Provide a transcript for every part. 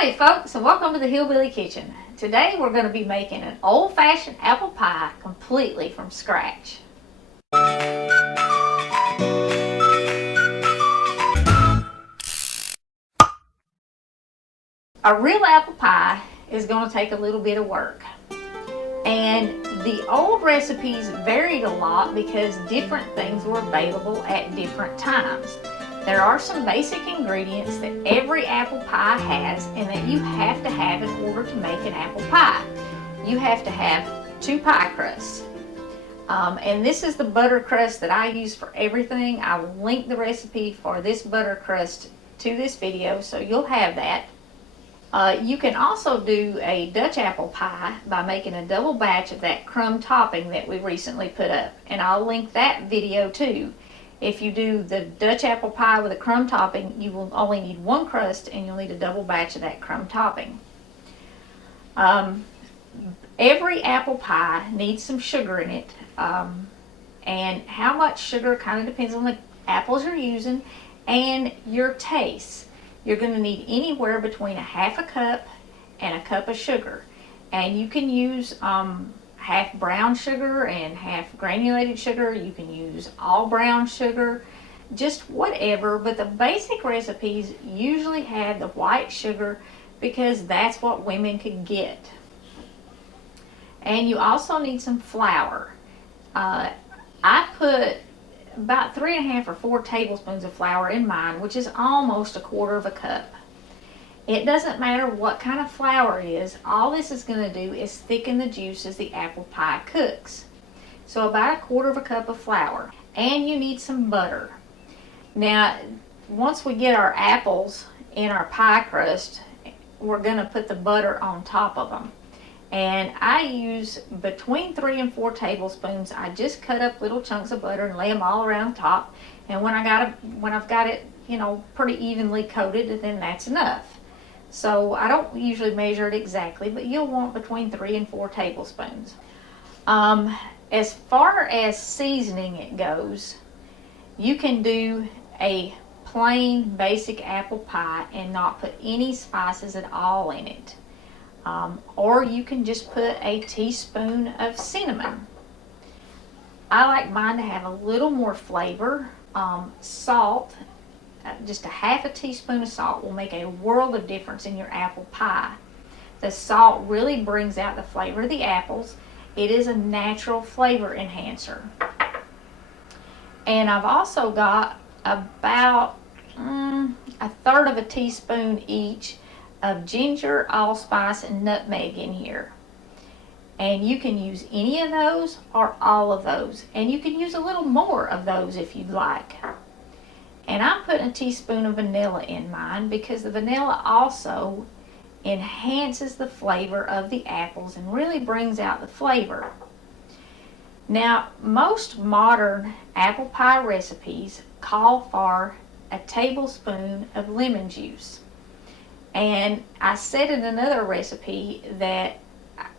Howdy folks, and welcome to the Hillbilly Kitchen. Today we're going to be making an old-fashioned apple pie completely from scratch. A real apple pie is going to take a little bit of work. And the old recipes varied a lot because different things were available at different times. There are some basic ingredients that every apple pie has and that you have to have in order to make an apple pie. You have to have 2 pie crusts. And this is the butter crust that I use for everything. I will link the recipe for this butter crust to this video, so you'll have that. You can also do a Dutch apple pie by making a double batch of that crumb topping that we recently put up. And I'll link that video too. If you do the Dutch apple pie with a crumb topping, you will only need 1 crust and you'll need a double batch of that crumb topping. Every apple pie needs some sugar in it. And how much sugar kind of depends on the apples you're using and your taste. You're going to need anywhere between a half a cup and a cup of sugar. And you can use half brown sugar and half granulated sugar. You can use all brown sugar, just whatever. But the basic recipes usually have the white sugar because that's what women could get. And you also need some flour. I put about 3.5 or 4 tablespoons of flour in mine, which is almost a 1/4 cup. It doesn't matter what kind of flour it is. All this is going to do is thicken the juice as the apple pie cooks. So about a 1/4 cup of flour. And you need some butter. Now, once we get our apples in our pie crust, we're going to put the butter on top of them. And I use between 3 and 4 tablespoons. I just cut up little chunks of butter and lay them all around the top. And when I've got it, pretty evenly coated, then that's enough. So I don't usually measure it exactly, but you'll want between 3 and 4 tablespoons. As far as seasoning it goes, you can do a plain basic apple pie and not put any spices at all in it. Or you can just put a teaspoon of cinnamon. I like mine to have a little more flavor. Salt, just a half a teaspoon of salt will make a world of difference in your apple pie. The salt really brings out the flavor of the apples. It is a natural flavor enhancer. And I've also got about 1/3 of a teaspoon each of ginger, allspice, and nutmeg in here. And you can use any of those or all of those. And you can use a little more of those if you'd like. And I'm putting a teaspoon of vanilla in mine because the vanilla also enhances the flavor of the apples and really brings out the flavor. Now, most modern apple pie recipes call for a tablespoon of lemon juice. And I said in another recipe that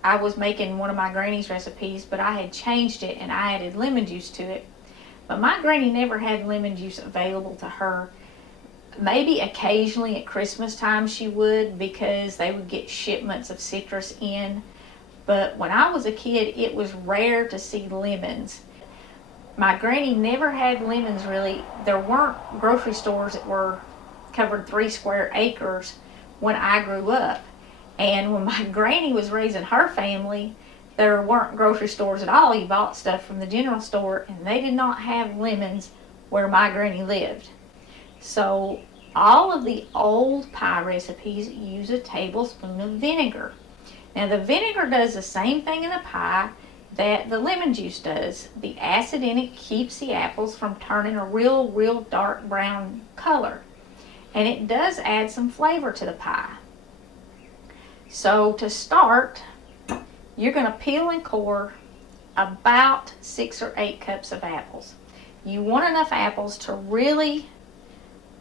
I was making one of my granny's recipes, but I had changed it and I added lemon juice to it. But my granny never had lemon juice available to her. Maybe occasionally at Christmas time she would, because they would get shipments of citrus in. But when I was a kid, it was rare to see lemons. My granny never had lemons really. There weren't grocery stores that were covered 3 square acres when I grew up. And when my granny was raising her family, there weren't grocery stores at all. You bought stuff from the general store, and they did not have lemons where my granny lived. So all of the old pie recipes use a tablespoon of vinegar. Now the vinegar does the same thing in the pie that the lemon juice does. The acid in it keeps the apples from turning a real dark brown color. And it does add some flavor to the pie. So to start, you're going to peel and core about 6 or 8 cups of apples. You want enough apples to really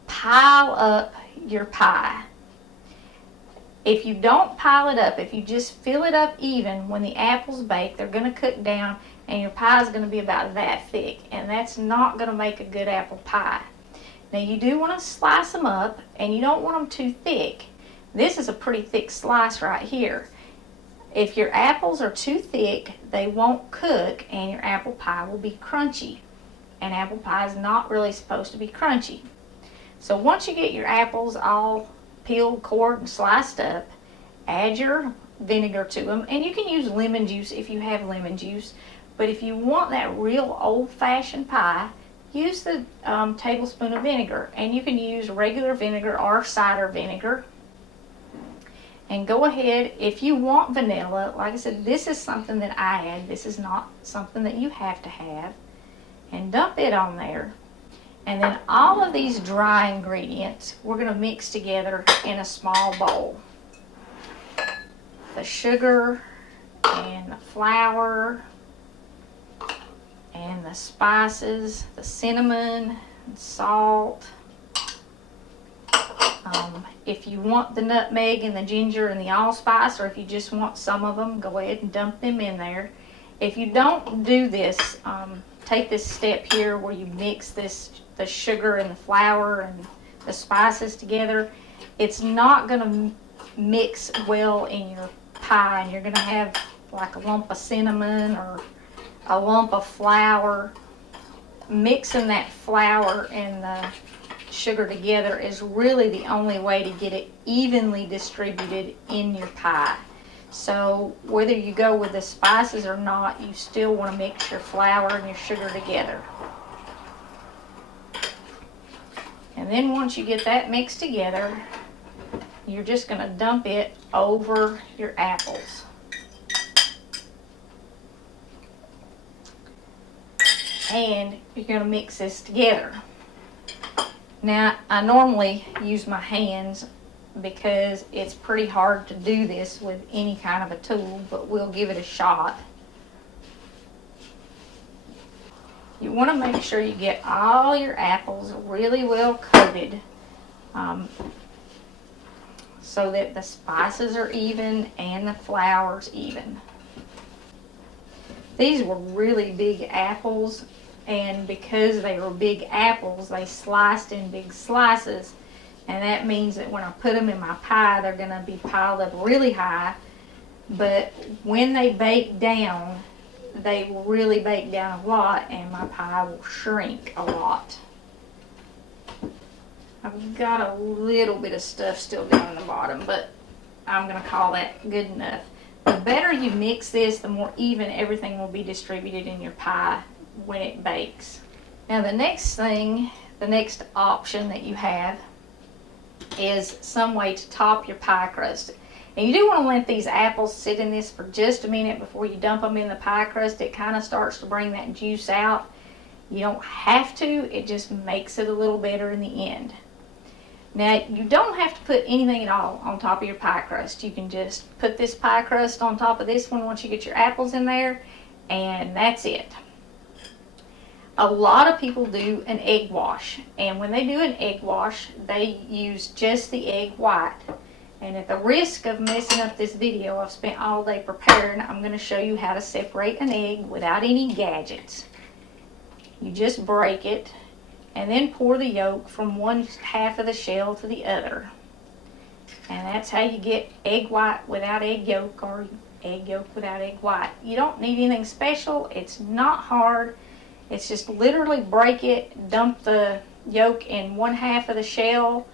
pile up your pie. If you don't pile it up, if you just fill it up even, when the apples bake, they're going to cook down and your pie is going to be about that thick. And that's not going to make a good apple pie. Now you do want to slice them up, and you don't want them too thick. This is a pretty thick slice right here. If your apples are too thick, they won't cook and your apple pie will be crunchy. And apple pie is not really supposed to be crunchy. So once you get your apples all peeled, cored, and sliced up, add your vinegar to them. And you can use lemon juice if you have lemon juice. But if you want that real old-fashioned pie, use the tablespoon of vinegar. And you can use regular vinegar or cider vinegar. And go ahead, if you want vanilla, like I said, this is something that I add. This is not something that you have to have. And dump it on there. And then all of these dry ingredients, we're going to mix together in a small bowl. The sugar and the flour and the spices, the cinnamon and salt. If you want the nutmeg and the ginger and the allspice, or if you just want some of them, go ahead and dump them in there. If you don't do this, take this step here where you mix the sugar and the flour and the spices together. It's not going to mix well in your pie, and you're going to have like a lump of cinnamon or a lump of flour. Mixing that flour and the sugar together is really the only way to get it evenly distributed in your pie. So whether you go with the spices or not, you still want to mix your flour and your sugar together. And then once you get that mixed together, you're just going to dump it over your apples. And you're going to mix this together. Now, I normally use my hands because it's pretty hard to do this with any kind of a tool, but we'll give it a shot. You want to make sure you get all your apples really well coated so that the spices are even and the flour's even. These were really big apples, and because they were big apples, they sliced in big slices. And that means that when I put them in my pie, they're going to be piled up really high. But when they bake down, they will really bake down a lot, and my pie will shrink a lot. I've got a little bit of stuff still down in the bottom, but I'm going to call that good enough. The better you mix this, the more even everything will be distributed in your pie when it bakes. Now the next thing, the next option that you have is some way to top your pie crust. And you do want to let these apples sit in this for just a minute before you dump them in the pie crust. It kind of starts to bring that juice out. You don't have to, it just makes it a little better in the end. Now, you don't have to put anything at all on top of your pie crust. You can just put this pie crust on top of this one once you get your apples in there, and that's it. A lot of people do an egg wash, and when they do an egg wash, they use just the egg white. And at the risk of messing up this video, I've spent all day preparing, I'm going to show you how to separate an egg without any gadgets. You just break it, and then pour the yolk from one half of the shell to the other. And that's how you get egg white without egg yolk, or egg yolk without egg white. You don't need anything special. It's not hard. It's just literally break it, dump the yolk in one half of the shell,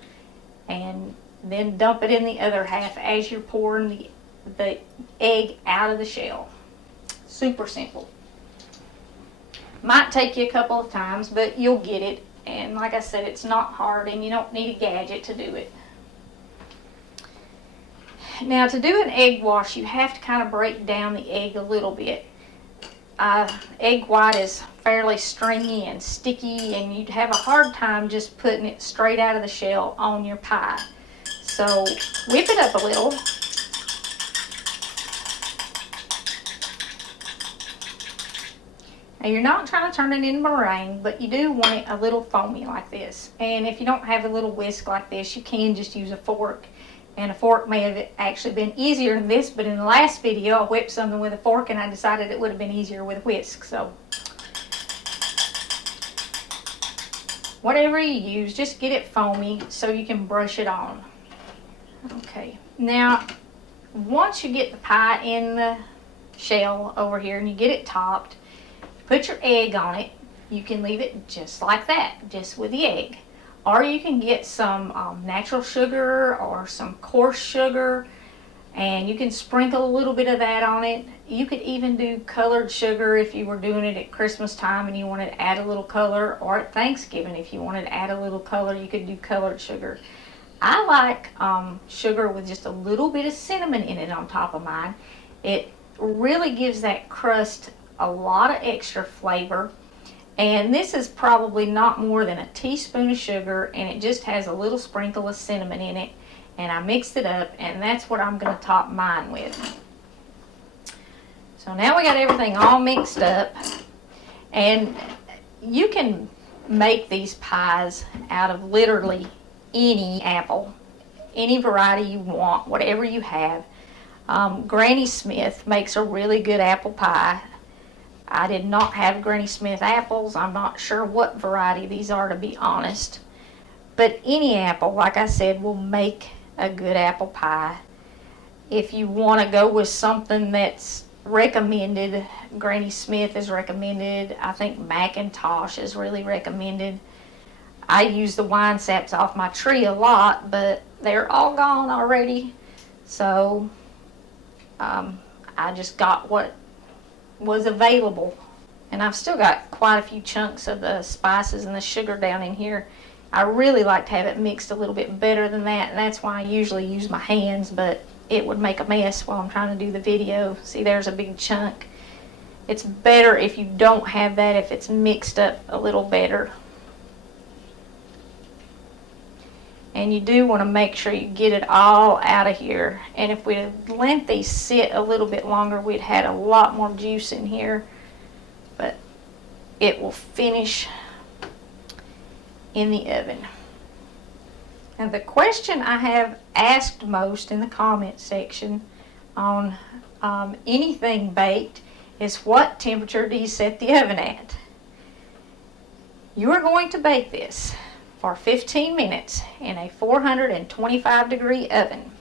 and then dump it in the other half as you're pouring the egg out of the shell. Super simple. Might take you a couple of times, but you'll get it. And like I said, it's not hard, and you don't need a gadget to do it. Now, to do an egg wash, you have to kind of break down the egg a little bit. Egg white is fairly stringy and sticky, and you'd have a hard time just putting it straight out of the shell on your pie. So whip it up a little. Now, you're not trying to turn it into meringue, but you do want it a little foamy like this. And if you don't have a little whisk like this, you can just use a fork. And a fork may have actually been easier than this, but in the last video I whipped something with a fork and I decided it would have been easier with a whisk. So whatever you use, just get it foamy so you can brush it on. Okay, now once you get the pie in the shell over here and you get it topped, put your egg on it. You can leave it just like that, just with the egg. Or you can get some natural sugar or some coarse sugar, and you can sprinkle a little bit of that on it. You could even do colored sugar if you were doing it at Christmas time and you wanted to add a little color, or at Thanksgiving if you wanted to add a little color, you could do colored sugar. I like sugar with just a little bit of cinnamon in it on top of mine. It really gives that crust a lot of extra flavor. And this is probably not more than a teaspoon of sugar, and it just has a little sprinkle of cinnamon in it. And I mixed it up, and that's what I'm going to top mine with. So now we got everything all mixed up, and you can make these pies out of literally any apple, any variety you want, whatever you have. Granny Smith makes a really good apple pie. I did not have Granny Smith apples. I'm not sure what variety these are, to be honest. But any apple, like I said, will make a good apple pie. If you want to go with something that's recommended, Granny Smith is recommended. I think Macintosh is really recommended. I use the wine saps off my tree a lot, but they're all gone already. So I just got what was available, and I've still got quite a few chunks of the spices and the sugar down in here. I really like to have it mixed a little bit better than that, and that's why I usually use my hands, but it would make a mess while I'm trying to do the video. See, there's a big chunk. It's better if you don't have that, if it's mixed up a little better. And you do want to make sure you get it all out of here. And if we'd let these sit a little bit longer, we'd had a lot more juice in here. But it will finish in the oven. And the question I have asked most in the comment section on anything baked is, what temperature do you set the oven at? You are going to bake this for 15 minutes in a 425 degree oven.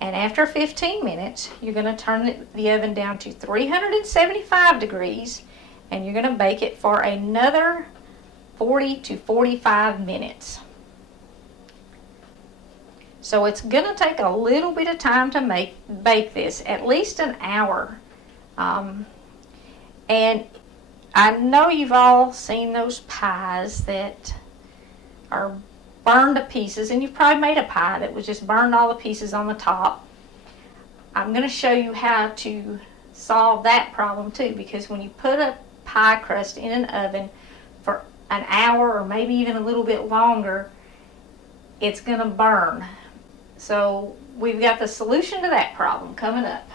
And after 15 minutes, you're going to turn the oven down to 375 degrees, and you're going to bake it for another 40 to 45 minutes. So it's going to take a little bit of time to bake this, at least an hour. And I know you've all seen those pies that are burned to pieces, and you've probably made a pie that was just burned all the pieces on the top. I'm going to show you how to solve that problem too, because when you put a pie crust in an oven for an hour or maybe even a little bit longer, it's going to burn. So we've got the solution to that problem coming up.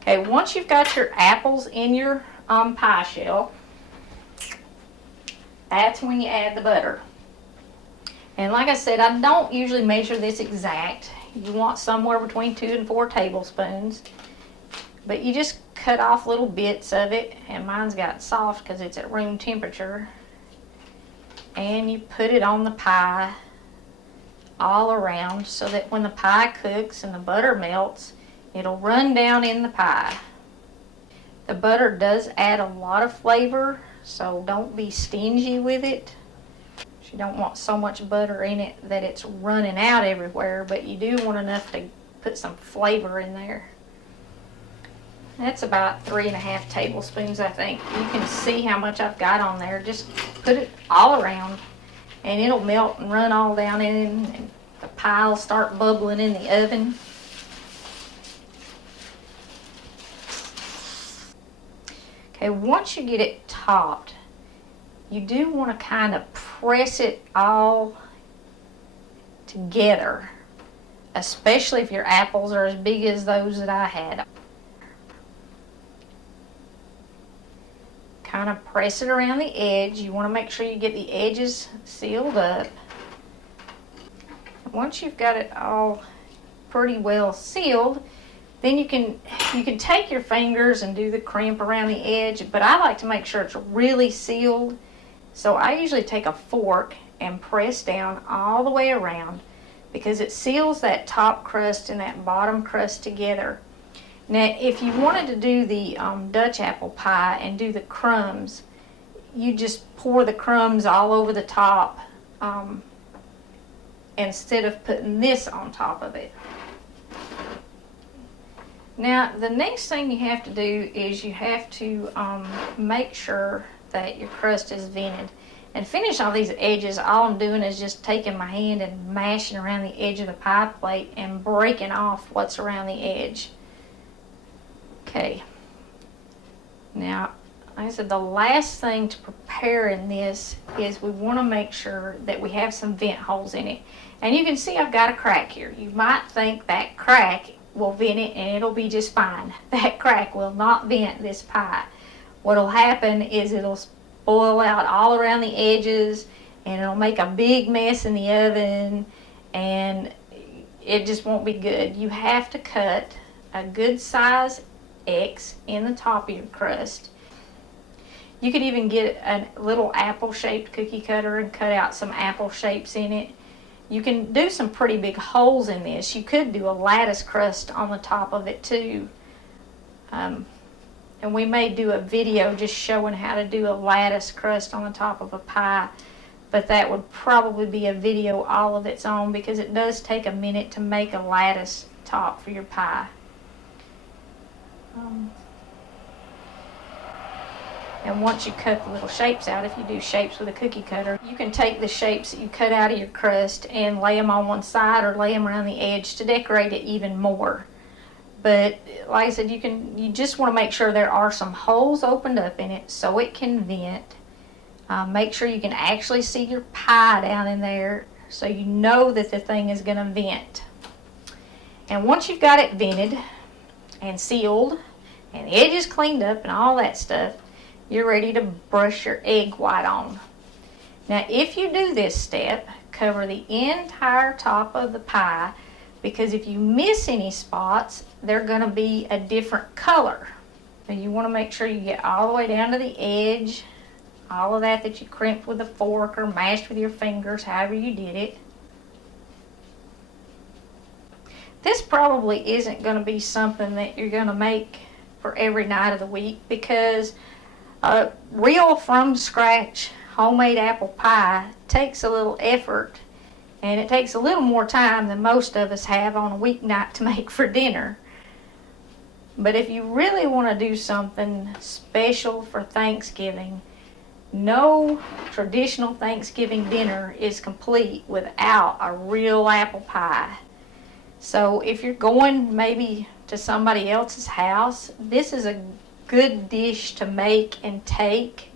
Okay, once you've got your apples in your pie shell, that's when you add the butter. And like I said, I don't usually measure this exact. You want somewhere between 2 and 4 tablespoons. But you just cut off little bits of it, and mine's got soft because it's at room temperature. And you put it on the pie all around so that when the pie cooks and the butter melts, it'll run down in the pie. The butter does add a lot of flavor, so don't be stingy with it. You don't want so much butter in it that it's running out everywhere, but you do want enough to put some flavor in there. That's about 3.5 tablespoons, I think. You can see how much I've got on there. Just put it all around, and it'll melt and run all down in, and the pie will start bubbling in the oven. Okay, once you get it topped, you do want to kind of press it all together, especially if your apples are as big as those that I had. Kind of press it around the edge. You want to make sure you get the edges sealed up. Once you've got it all pretty well sealed, then you can take your fingers and do the crimp around the edge, but I like to make sure it's really sealed. So I usually take a fork and press down all the way around, because it seals that top crust and that bottom crust together. Now, if you wanted to do the Dutch apple pie and do the crumbs, you just pour the crumbs all over the top instead of putting this on top of it. Now, the next thing you have to do is you have to make sure that your crust is vented. And finish all these edges, all I'm doing is just taking my hand and mashing around the edge of the pie plate and breaking off what's around the edge. Okay. Now, like I said, the last thing to prepare in this is we want to make sure that we have some vent holes in it. And you can see I've got a crack here. You might think that crack will vent it and it'll be just fine. That crack will not vent this pie. What'll happen is it'll boil out all around the edges and it'll make a big mess in the oven and it just won't be good. You have to cut a good size X in the top of your crust. You could even get a little apple shaped cookie cutter and cut out some apple shapes in it. You can do some pretty big holes in this. You could do a lattice crust on the top of it too. And we may do a video just showing how to do a lattice crust on the top of a pie. But that would probably be a video all of its own, because it does take a minute to make a lattice top for your pie. And once you cut the little shapes out, if you do shapes with a cookie cutter, you can take the shapes that you cut out of your crust and lay them on one side or lay them around the edge to decorate it even more. But like I said, you just want to make sure there are some holes opened up in it so it can vent. Make sure you can actually see your pie down in there so you know that the thing is going to vent. And once you've got it vented and sealed and the edges cleaned up and all that stuff, you're ready to brush your egg white on. Now, if you do this step, cover the entire top of the pie, because if you miss any spots, they're going to be a different color. So you want to make sure you get all the way down to the edge, all of that you crimped with a fork or mashed with your fingers, however you did it. This probably isn't going to be something that you're going to make for every night of the week, because a real from scratch homemade apple pie takes a little effort, and it takes a little more time than most of us have on a weeknight to make for dinner. But if you really want to do something special for Thanksgiving, no traditional Thanksgiving dinner is complete without a real apple pie. So if you're going maybe to somebody else's house, this is a good dish to make and take.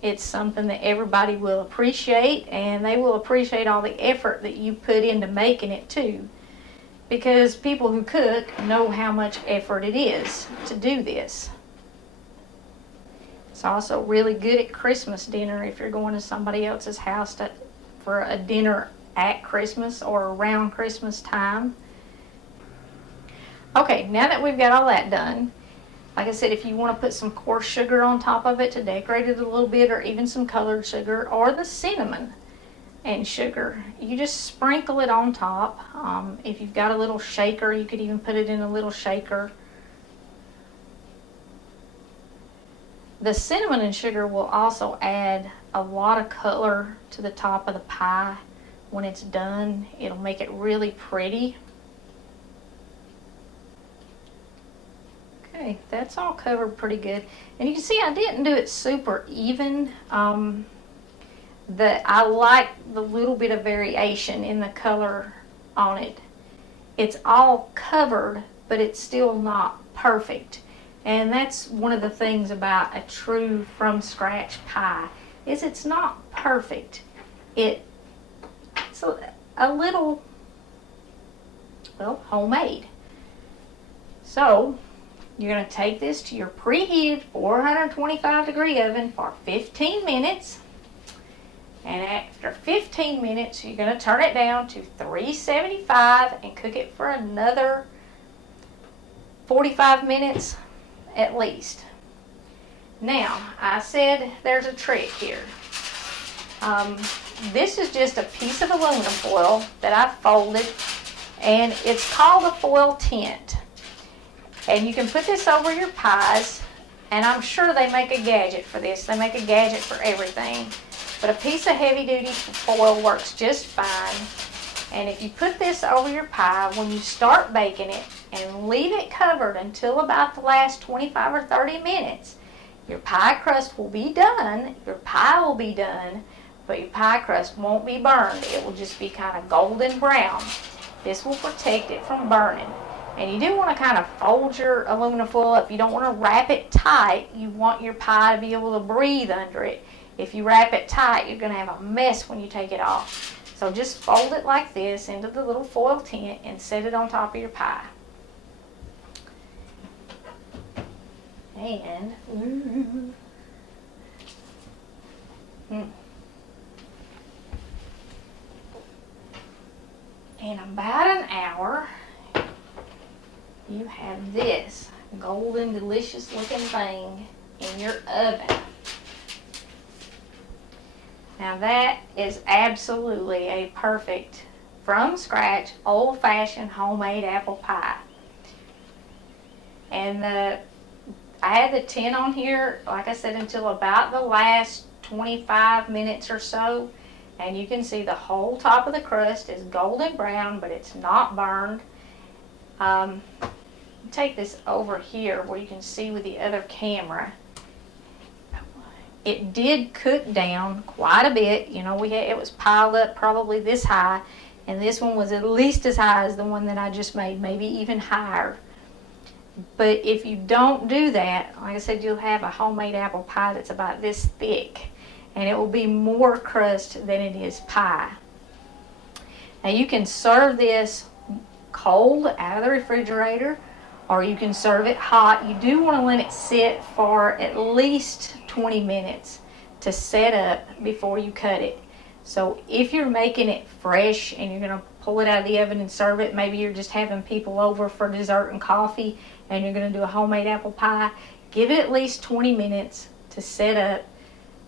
It's something that everybody will appreciate, and they will appreciate all the effort that you put into making it too, because people who cook know how much effort it is to do this. It's also really good at Christmas dinner if you're going to somebody else's house for a dinner at Christmas or around Christmas time. Okay, now that we've got all that done, like I said, if you want to put some coarse sugar on top of it to decorate it a little bit, or even some colored sugar, or the cinnamon and sugar, you just sprinkle it on top. If you've got a little shaker, you could even put it in a little shaker. The cinnamon and sugar will also add a lot of color to the top of the pie when it's done. It'll make it really pretty. Okay, that's all covered pretty good. And you can see I didn't do it super even. I like the little bit of variation in the color on it. It's all covered, but it's still not perfect. And that's one of the things about a true from scratch pie, is it's not perfect. It's a little, well, homemade. So you're going to take this to your preheated 425 degree oven for 15 minutes. And after 15 minutes, you're going to turn it down to 375 and cook it for another 45 minutes at least. Now, I said there's a trick here. This is just a piece of aluminum foil that I folded, and it's called a foil tint. And you can put this over your pies, and I'm sure they make a gadget for this. They make a gadget for everything. But a piece of heavy duty foil works just fine. And if you put this over your pie, when you start baking it and leave it covered until about the last 25 or 30 minutes, your pie crust will be done, your pie will be done, but your pie crust won't be burned. It will just be kind of golden brown. This will protect it from burning. And you do want to kind of fold your aluminum foil up. You don't want to wrap it tight. You want your pie to be able to breathe under it. If you wrap it tight, you're going to have a mess when you take it off. So just fold it like this into the little foil tint and set it on top of your pie. And in about an hour, you have this golden, delicious looking thing in your oven. Now that is absolutely a perfect, from scratch, old-fashioned homemade apple pie. And I had the tin on here, like I said, until about the last 25 minutes or so. And you can see the whole top of the crust is golden brown, but it's not burned. Take this over here where you can see with the other camera. It did cook down quite a bit. You know, it was piled up probably this high, and this one was at least as high as the one that I just made, maybe even higher. But if you don't do that, like I said, you'll have a homemade apple pie that's about this thick, and it will be more crust than it is pie. Now you can serve this cold out of the refrigerator, or you can serve it hot. You do want to let it sit for at least 20 minutes to set up before you cut it. So if you're making it fresh and you're going to pull it out of the oven and serve it, maybe you're just having people over for dessert and coffee and you're going to do a homemade apple pie, give it at least 20 minutes to set up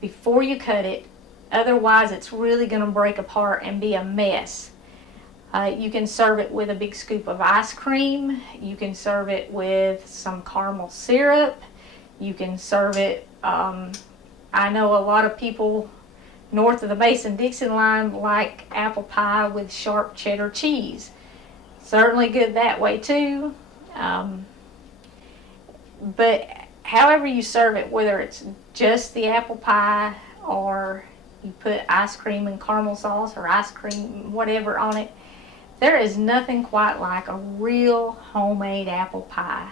before you cut it. Otherwise, it's really going to break apart and be a mess. You can serve it with a big scoop of ice cream. You can serve it with some caramel syrup. You can serve it, I know a lot of people north of the Mason-Dixon line like apple pie with sharp cheddar cheese. Certainly good that way too. But however you serve it, whether it's just the apple pie or you put ice cream and caramel sauce or ice cream, whatever on it, there is nothing quite like a real homemade apple pie.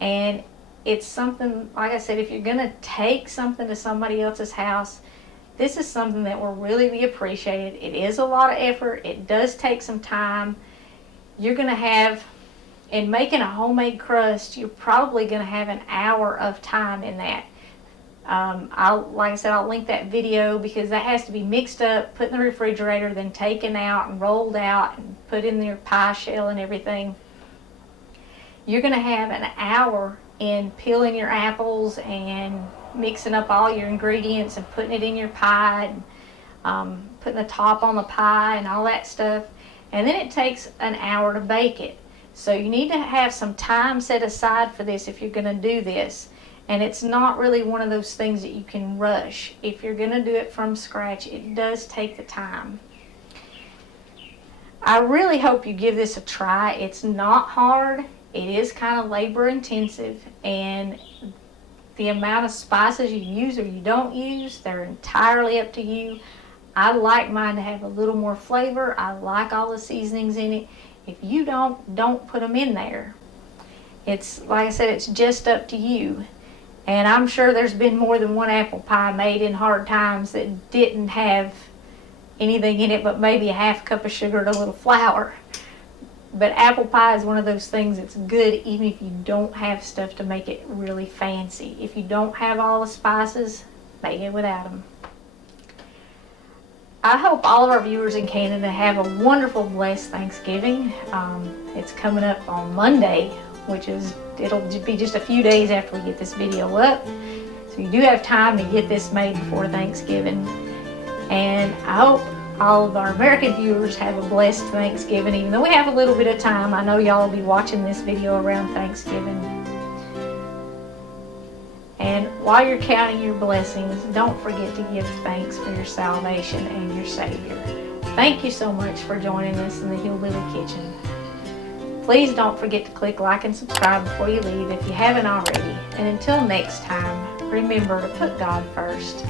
And it's something, like I said, if you're going to take something to somebody else's house, this is something that will really be appreciated. It is a lot of effort. It does take some time. You're going to have, in making a homemade crust, you're probably going to have an hour of time in that. Like I said, I'll link that video because that has to be mixed up, put in the refrigerator, then taken out and rolled out and put in your pie shell and everything. You're going to have an hour in peeling your apples and mixing up all your ingredients and putting it in your pie and putting the top on the pie and all that stuff. And then it takes an hour to bake it. So you need to have some time set aside for this if you're going to do this. And it's not really one of those things that you can rush. If you're going to do it from scratch, it does take the time. I really hope you give this a try. It's not hard. It is kind of labor intensive, and the amount of spices you use or you don't use, they're entirely up to you. I like mine to have a little more flavor. I like all the seasonings in it. If you don't put them in there. It's, like I said, it's just up to you. And I'm sure there's been more than one apple pie made in hard times that didn't have anything in it but maybe a half cup of sugar and a little flour. But apple pie is one of those things that's good even if you don't have stuff to make it really fancy. If you don't have all the spices, make it without them. I hope all of our viewers in Canada have a wonderful, blessed Thanksgiving. It's coming up on Monday, which is, it'll be just a few days after we get this video up. So you do have time to get this made before Thanksgiving. And I hope all of our American viewers have a blessed Thanksgiving, even though we have a little bit of time. I know y'all will be watching this video around Thanksgiving. And while you're counting your blessings, don't forget to give thanks for your salvation and your Savior. Thank you so much for joining us in the Hillbilly Kitchen. Please don't forget to click like and subscribe before you leave if you haven't already. And until next time, remember to put God first.